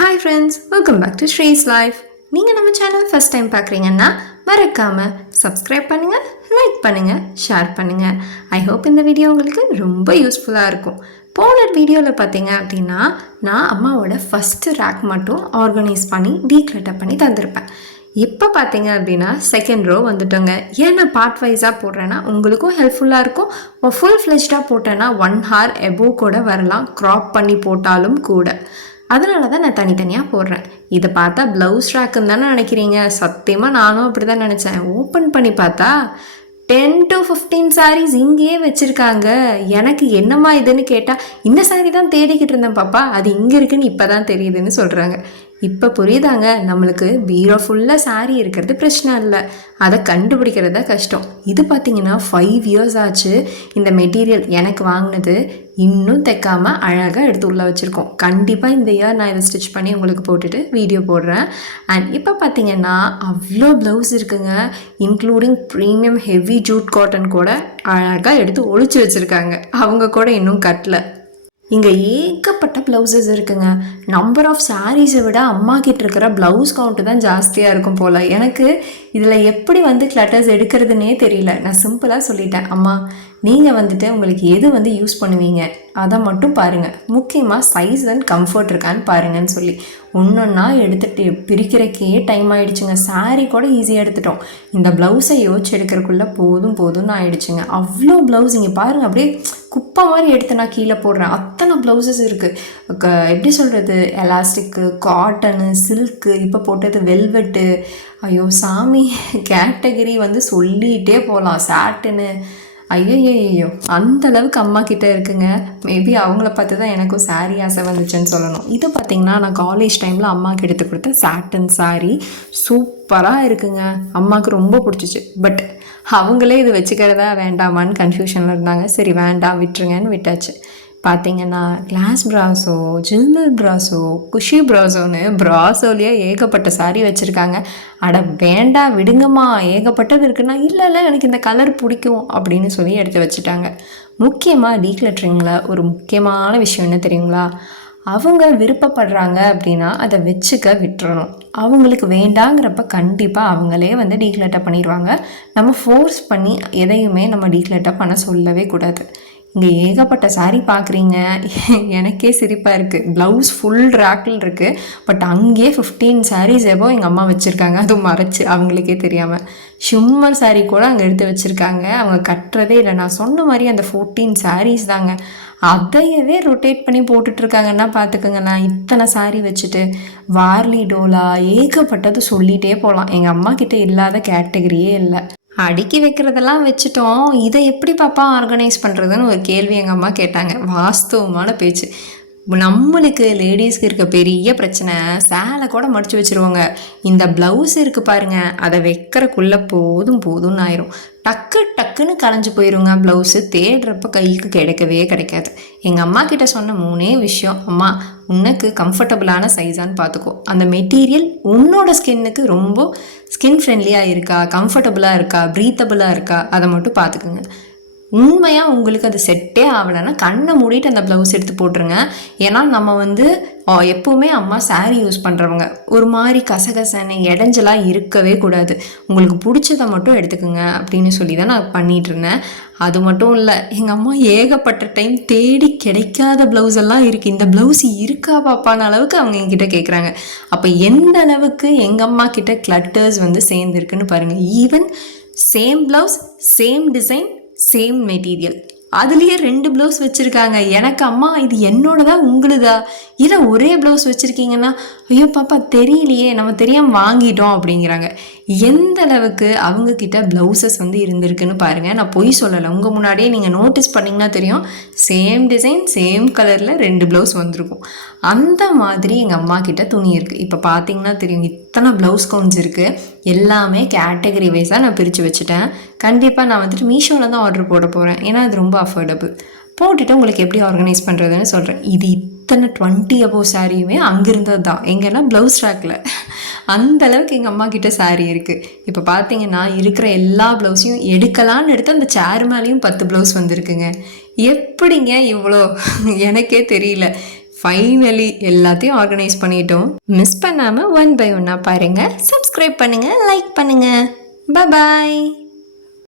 Hi friends, welcome back to Sri's life. நீங்கள் நம்ம channel first time பார்க்குறீங்கன்னா மறக்காமல் சப்ஸ்கிரைப் பண்ணுங்கள், லைக் பண்ணுங்கள், ஷேர் பண்ணுங்கள். ஐ ஹோப் இந்த வீடியோ உங்களுக்கு ரொம்ப யூஸ்ஃபுல்லாக இருக்கும். போன வீடியோவில் பார்த்தீங்க அப்படின்னா நான் அம்மாவோட ஃபஸ்ட்டு ரேக் மட்டும் ஆர்கனைஸ் பண்ணி டீக்ளட்டர் பண்ணி தந்திருப்பேன். இப்போ பார்த்தீங்க அப்படின்னா செகண்ட் ரோ வந்துட்டோங்க. ஏன் நான் பார்ட் வைஸாக போடுறேன்னா உங்களுக்கும் ஹெல்ப்ஃபுல்லாக இருக்கும். ஃபுல் ஃப்ளெஜ்டாக போட்டேன்னா 1 hour எபோவ் கூட வரலாம், க்ராப் பண்ணி போட்டாலும் கூட. அதனால தான் நான் தனித்தனியாக போடுறேன். இதை பார்த்தா ப்ளவுஸ் ரேக்குன்னு தானே நினைக்கிறீங்க. சத்தியமாக நானும் அப்படி தான் நினச்சேன். ஓப்பன் பண்ணி பார்த்தா 10 to 15 sarees இங்கேயே வச்சுருக்காங்க. எனக்கு என்னம்மா இதுன்னு கேட்டால் இந்த சாரீ தான் தேடிக்கிட்டு இருந்தேன் பாப்பா, அது இங்கே இருக்குன்னு இப்போ தான் தெரியுதுன்னு சொல்கிறாங்க. இப்போ புரியுதாங்க, நம்மளுக்கு பீரோ ஃபுல்லாக சாரீ இருக்கிறது பிரச்சனை இல்லை, அதை கண்டுபிடிக்கிறது கஷ்டம். இது பார்த்திங்கன்னா 5 years ஆச்சு இந்த மெட்டீரியல் எனக்கு வாங்கினது. இன்னும் தைக்காமல் அழகாக எடுத்து உள்ளே வச்சுருக்கோம். கண்டிப்பாக இந்த இயர் நான் இதை ஸ்டிச் பண்ணி உங்களுக்கு போட்டுட்டு வீடியோ போடுறேன். அண்ட் இப்போ பார்த்திங்கன்னா அவ்வளோ ப்ளவுஸ் இருக்குங்க, including premium heavy Jude cotton கூட அழகாக எடுத்து ஒழிச்சு வச்சுருக்காங்க. அவங்க கூட இன்னும் கட்டலை. இங்கே ஏகப்பட்ட ப்ளவுசஸ் இருக்குங்க. நம்பர் ஆஃப் சாரீஸை விட அம்மா கிட்ட இருக்கிற ப்ளவுஸ் கவுண்ட்டு தான் ஜாஸ்தியாக இருக்கும் போல். எனக்கு இதில் எப்படி கிளட்டர்ஸ் எடுக்கிறதுனே தெரியல. நான் சிம்பிளாக சொல்லிட்டேன், அம்மா நீங்கள் உங்களுக்கு எது யூஸ் பண்ணுவீங்க அதை மட்டும் பாருங்கள், முக்கியமாக சைஸ் அண்ட் கம்ஃபர்ட் இருக்கான்னு பாருங்கன்னு சொல்லி ஒன்றா எடுத்துகிட்டு பிரிக்கிறக்கே டைம் ஆகிடுச்சுங்க. சாரீ கூட ஈஸியாக எடுத்துட்டோம். இந்த ப்ளவுஸை யோசிச்சு எடுக்கிறக்குள்ளே போதும்னு ஆகிடுச்சுங்க. அவ்வளோ ப்ளவுஸ் இங்கே பாருங்கள், அப்படியே குப்பை மாதிரி எடுத்து நான் கீழே போடுறேன். அத்தனை ப்ளவுசஸ் இருக்குது. எப்படி சொல்கிறது, எலாஸ்டிக்கு, காட்டனு, சில்க்கு, இப்போ போட்டது வெல்வெட்டு. ஐயோ சாமி, கேட்டகரி சொல்லிகிட்டே போகலாம். சாட்டுன்னு, ஐயோ அந்தளவுக்கு அம்மா கிட்டே இருக்குங்க. மேபி அவங்கள பார்த்து தான் எனக்கும் சாரீ ஆசை வந்துச்சுன்னு சொல்லணும். இது பார்த்திங்கன்னா நான் காலேஜ் டைமில் அம்மாவுக்கு எடுத்து கொடுத்த சாட்டன் சாரீ சூப்பராக இருக்குங்க. அம்மாவுக்கு ரொம்ப பிடிச்சிச்சு. பட் அவங்களே இது வச்சுக்கிறதா வேண்டாமான்னு கன்ஃபியூஷனில் இருந்தாங்க. சரி வேண்டாம் விட்டுருங்கன்னு விட்டாச்சு. பார்த்திங்கன்னா கிளாஸ் ப்ராஸோ, ஜில்மல் ப்ராஸோ, குஷி ப்ராஸோன்னு ப்ராஸோலேயே ஏகப்பட்ட சாரீ வச்சுருக்காங்க. அட வேண்டாம் விடுங்கம்மா, ஏகப்பட்டது இருக்குன்னா இல்லை எனக்கு இந்த கலர் பிடிக்கும் அப்படின்னு சொல்லி எடுத்து வச்சுட்டாங்க. முக்கியமாக டீக்ளட்டரிங்கில் ஒரு முக்கியமான விஷயம் என்ன தெரியுங்களா, அவங்க விருப்பப்படுறாங்க அப்படின்னா அதை வச்சுக்க விட்டுறணும். அவங்களுக்கு வேண்டாங்கிறப்ப கண்டிப்பாக அவங்களே டீக்ளட்டர் பண்ணிடுவாங்க. நம்ம ஃபோர்ஸ் பண்ணி எதையுமே நம்ம டீக்ளட்டர் பண்ண சொல்லவே கூடாது. இங்கே ஏகப்பட்ட சாரீ பார்க்குறீங்க, எனக்கே சிரிப்பாக இருக்குது. ப்ளவுஸ் ஃபுல் ரேக்கில் இருக்குது. பட் அங்கேயே 15 sarees எபோவ் எங்கள் அம்மா வச்சுருக்காங்க, அதுவும் மறைச்சு அவங்களுக்கே தெரியாமல். ஷிம்மர் சாரீ கூட அங்கே எடுத்து வச்சுருக்காங்க. அவங்க கட்டுறதே இல்லை. நான் சொன்ன மாதிரி அந்த 14 sarees தாங்க, அதையவே ரொட்டேட் பண்ணி போட்டுட்ருக்காங்கன்னா பார்த்துக்கோங்க. நான் இத்தனை சாரீ வச்சுட்டு வார்லி டோலா ஏகப்பட்டது சொல்லிகிட்டே போகலாம். எங்கள் அம்மா கிட்டே இல்லாத கேட்டகரியே இல்லை. அடுக்கி வைக்கிறதெல்லாம் வச்சுட்டோம், இதை எப்படி பாப்பா ஆர்கனைஸ் பண்ணுறதுன்னு ஒரு கேள்வி எங்கள் அம்மா கேட்டாங்க. வாஸ்தவமான பேச்சு. நம்மளுக்கு லேடிஸ்க்கு இருக்க பெரிய பிரச்சனை, சேலை கூட மடித்து வச்சுருவாங்க. இந்த ப்ளவுஸ் இருக்குது பாருங்கள், அதை வைக்கிறக்குள்ளே போதும்னு ஆயிரும். டக்குன்னு கலைஞ்சு போயிருங்க ப்ளவுஸு. தேடுறப்ப கைக்கு கிடைக்காது. எங்கள் அம்மா கிட்ட சொன்ன 3 விஷயம், அம்மா உனக்கு கம்ஃபர்டபுளான சைஸான்னு பார்த்துக்கோ, அந்த மெட்டீரியல் உன்னோட ஸ்கின்னுக்கு ரொம்ப ஸ்கின் ஃப்ரெண்ட்லியாக இருக்கா, கம்ஃபர்டபுளாக இருக்கா, ப்ரீத்தபுளாக இருக்கா, அதை மட்டும் பார்த்துக்குங்க. உண்மையாக உங்களுக்கு அது செட்டே ஆகலைன்னா கண்ணை மூடிட்டு அந்த ப்ளவுஸ் எடுத்து போட்டுருங்க. ஏன்னா நம்ம எப்போவுமே அம்மா சாரீ யூஸ் பண்ணுறவங்க ஒரு மாதிரி கசகசன்னு இடைஞ்சலாக இருக்கவே கூடாது. உங்களுக்கு பிடிச்சதை மட்டும் எடுத்துக்கோங்க அப்படின்னு சொல்லி தான் நான் பண்ணிகிட்டு இருந்தேன். அது மட்டும் இல்லை, எங்கள் அம்மா ஏகப்பட்ட டைம் தேடி கிடைக்காத ப்ளவுஸ் எல்லாம் இருக்குது. இந்த ப்ளவுஸ் இருக்கா பாப்பான அளவுக்கு அவங்க என்கிட்ட கேட்குறாங்க. அப்போ எந்த அளவுக்கு எங்கள் அம்மா கிட்ட கிளட்டர்ஸ் சேர்ந்துருக்குன்னு பாருங்கள். Even same blouse, same design, same material, அதுலேயே 2 ப்ளவுஸ் வச்சுருக்காங்க. எனக்கு அம்மா இது என்னோடதா உங்களுதா, இதை ஒரே ப்ளவுஸ் வச்சுருக்கீங்கன்னா ஐயோ பாப்பா தெரியலையே, நம்ம தெரியாமல் வாங்கிட்டோம் அப்படிங்கிறாங்க. எந்த அளவுக்கு அவங்கக்கிட்ட ப்ளவுசஸ் இருந்திருக்குன்னு பாருங்கள். நான் பொய் சொல்லலை, உங்கள் முன்னாடியே நீங்கள் நோட்டீஸ் பண்ணிங்கன்னா தெரியும். சேம் டிசைன், சேம் கலரில் 2 ப்ளவுஸ் வந்திருக்கும். அந்த மாதிரி எங்கள் அம்மா கிட்ட துணி இருக்குது. இப்போ பார்த்தீங்கன்னா தெரியும், இத்தனை ப்ளவுஸ் கவுண்ட்ஸ் இருக்குது. எல்லாமே கேட்டகரி வைஸாக நான் பிரித்து வச்சுட்டேன். கண்டிப்பாக நான் மீஷோவில் தான் ஆர்டர் போட போகிறேன், ஏன்னா அது ரொம்ப அஃபோர்டபுள். போட்டுட்டு உங்களுக்கு எப்படி ஆர்கனைஸ் பண்ணுறதுன்னு சொல்கிறேன். இது இத்தனை 20 above சாரியுமே அங்கிருந்தது தான், எங்கன்னா ப்ளவுஸ் ரேக்கில். அந்த அளவுக்கு எங்கள் அம்மா கிட்ட சாரீ இருக்குது. இப்போ பார்த்தீங்கன்னா இருக்கிற எல்லா ப்ளவுஸையும் எடுக்கலான்னு எடுத்து அந்த சேர் மேலேயும் 10 ப்ளவுஸ் வந்திருக்குங்க. எப்படிங்க இவ்வளோ, எனக்கே தெரியல. ஃபைனலி எல்லாத்தையும் ஆர்கனைஸ் பண்ணிட்டோம். மிஸ் பண்ணாமல் 1 by 1 பாருங்கள். சப்ஸ்கிரைப் பண்ணுங்கள், லைக் பண்ணுங்கள். பாய்.